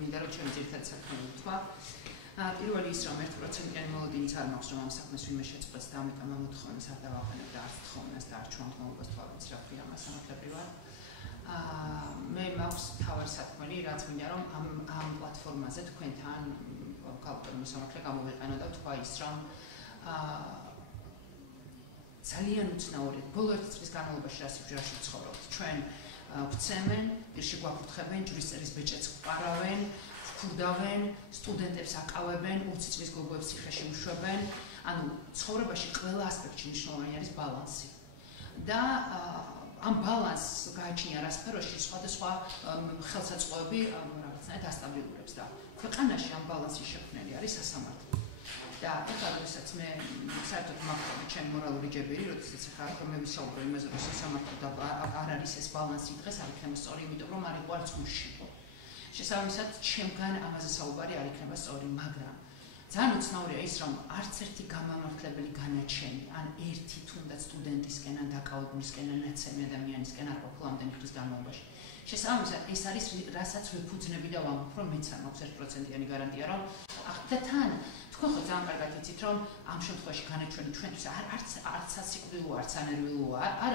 მინდა რომ ჩემი ძირითადი საქმე ვთქვა. პირველი ის რომ 1%-იანი მოლოდინიც არ მაქვს რომ ამ საქმეს ვინმე შეწყვეტს და ამიტომ ამ მოთხოვნას არ დავაყენებ და არც თხოვნას და არც ჩვენთმოობას თვალიც რა ქვია მას ამოთლებრივად. მე მაქვს თავი საქმელი რაც მინდა რომ ამ პლატფორმაზე თქვენთან კალკულატორის სამართლე გამოვიყენო და თქვა ის რომ ძალიან უცნაური ბოლო ერთი წლის განმავლობაში რა სიძულვაში ვცხოვრობთ ჩვენ ვცემენ პირში გვაფრთხებენ ჯვრისწერის ბეჭედს ვყარავენ ვქურდავენ სტუდენტებს აკავებენ 20 წლის გოგოებს ციხეში უშვებენ ანუ ცხოვრებაში ყველა ასპექტში მნიშვნელოვანი არის ბალანსი და ამ ბალანსს გააჩნია რა სფეროში სხვადასხვა ხელსაწყოები რაღაცნაირად ასტაბილურებს და ქვეყანაში ამ ბალანსის შექმნელი არის სასამართლო და ეხლა როდესაც მე საერთოდ მაქვს ჩემი მორალური ჯებირი, როდესაც ახლა რომ მე ვისაუბრო იმაზე, რომ სასამართლო და არ არის ეს ბალანსი დღეს არ იქნება სწორი, იმიტომ რომ არ იყო არც გულში. შესაბამისად, ჩემგან ამაზე საუბარი არ იქნება სწორი, მაგრამ ძალიან უცნაურია ის, რომ არც ერთი გამამართლებელი განაჩენი, ან ერთი თუნდაც სტუდენტისკენ, ან დაკავებულისკენ, ან ნაცემი ადამიანისკენ არ ყოფილა ამდენი ხნის განმავლობაში. შესაბამისად, ეს არის რასაც ვეფუძნები და ვამბობ, რომ მეც არ მაქვს 1%-იანი გარანტია, რომ და თან თქვენ ხო ძალიან კარგად იცით, რომ ამ შემთხვევაში განაჩენი ჩვენთვის არც სიკვდილო, არც ანერვილო, არ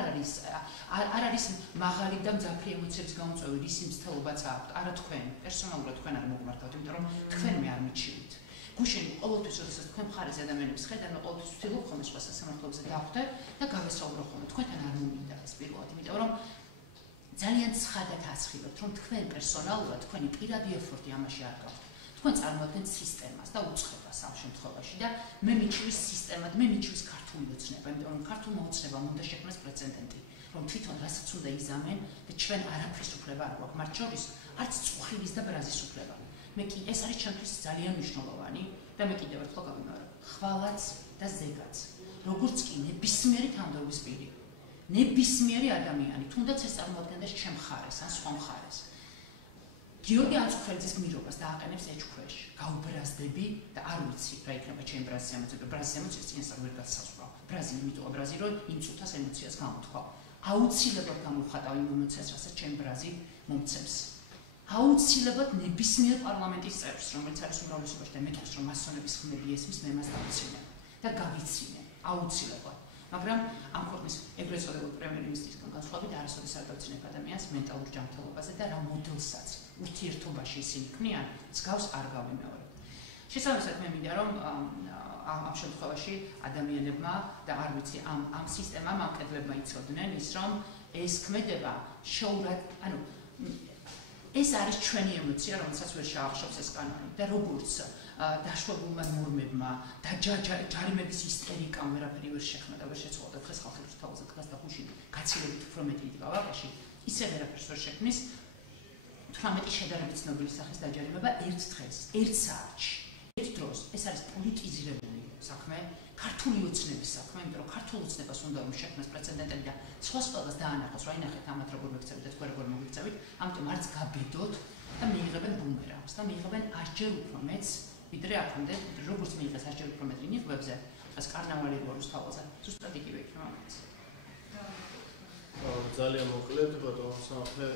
არის მაღალი და მძაფრი ემოციების გამოწვევი, რის მცდელობაც აქვთ, არა თქვენ, პერსონალურად თქვენ არ მოგმართავთ, იმიტომ რომ თქვენ მე არ მიჩივით. გუშინ ყოველთვის როდესაც თქვენ მხარეს ადამიანებს ხედავ, მე ყოველთვის ვთვლობ ხოლმე სხვა სასამართლოებზე დავხვდე და გავესაუბრო ხოლმე თქვენთან არ მომიდა ეს პირველად, იმიტომ რომ ძალიან ცხადად ასხილებთ, რომ თქვენ პერსონალურად თქვენი პირადი ეფორტი ამაში არ გაქვთ. თქვენ წარმოადგენთ სისტემას და უწყებას ამ შემთხვევაში და მე მიჩვრის სისტემად, მე მიჩვრის ქართული ოცნება, იმიტომ რომ ქართულმა ოცნებამ უნდა შექმნას პრეცედენტი, რომ თვითონ რასაც უნდა იზამენ და ჩვენ არაფრის უფლება არ გვაქვს, მათ შორის არც წუხილის და ბრაზის უფლება. მე კი ეს არის ჩემთვის ძალიან მნიშვნელოვანი და მე კიდევ ერთხელ გავიმეორებ, ხვალაც და ზეგაც, როგორც კი ნებისმიერი თანამდებობის პირი, ნებისმიერი ადამიანი, თუნდაც ეს წარმოადგენდეს ჩემ მხარეს ან სხვა მხარეს. გიორგი ანწუხელიძის გმირობას დააყენებს ეჭქვეშ, გაუბრაზდები და არ ვიცი რა იქნება ჩემი ბრაზის ემოციები. ბრაზის ემოციებს წინასწარ ვერ გასასწრა. ბრაზი იმიტომ ბრაზი რომ იმ წუთას ემოციას გამოთქვა. აუცილებლად გამოვხატავ იმ ემოციას, რასაც ჩემი ბრაზი მომცემს. აუცილებლად ნებისმიერ პარლამენტის წევრს, რომელიც არის უმრავლესობაში და მეტყვის რომ მასონების ხმები ესმის, მე მას დავიცინებ და გავიცინებ. აუცილებლად. მაგრამ ამ ქვეყნის ეგრეთ წოდებულ პრემიერ-მინისტრისგან განსხვავებით არასოდეს არ დავცინებ ადამიანს მენტალურ ჯანმრთელობაზე და რა მოდელსაც ურთიერთობაში ისინი ქმნიან, მსგავს არ გავიმეორებ. შესაბამისად, მე მინდა რომ ამ შემთხვევაში ადამიანებმა და არ ვიცი ამ სისტემამ, ამ კედლებმა იცოდნენ ის, რომ ეს ქმედება შეურად, ანუ ეს არის ჩვენი ემოცია, რომელსაც ვერ შეახშობს ეს კანონი და როგორც დაშვებულმა ნორმებმა და ჯარიმების ისტერიკამ ვერაფერი ვერ შექმნა და ვერ შეცვალა დღეს ხალხი რუსთავაზე დგას და გუშინ გაცილებით უფრო მეტი იდგა ვაკაში, ისე ვერაფერს ვერ შექმნის 18 შედარებით ცნობილი სახის დაჯარიმება ერთ დღეს, ერთ საათში. ერთ დროს ეს არის პოლიტიზირებული საქმე, ქართული ოცნების საქმე, იმიტომ რომ ქართულ ოცნებას უნდა რომ შექმნას პრეცედენტები და სხვას დაანახოს, რა ინახეთ ამათ როგორ მოგწევით და თქვენ როგორ მოგიწევით, ამიტომ არც გაბედოთ და მიიღებენ ბუმერანგს და მიიღებენ ასჯერ უფრო მეც, ვიდრე აქამდე, როგორც მიიღეს ასჯერ უფრო მეტი ნიღბებზე, დღეს კარნავალი იყო რუსთაველზე, ზუსტად იგივე იქნება ამაც. ძალიან მოკლედ, ბატონო სამხე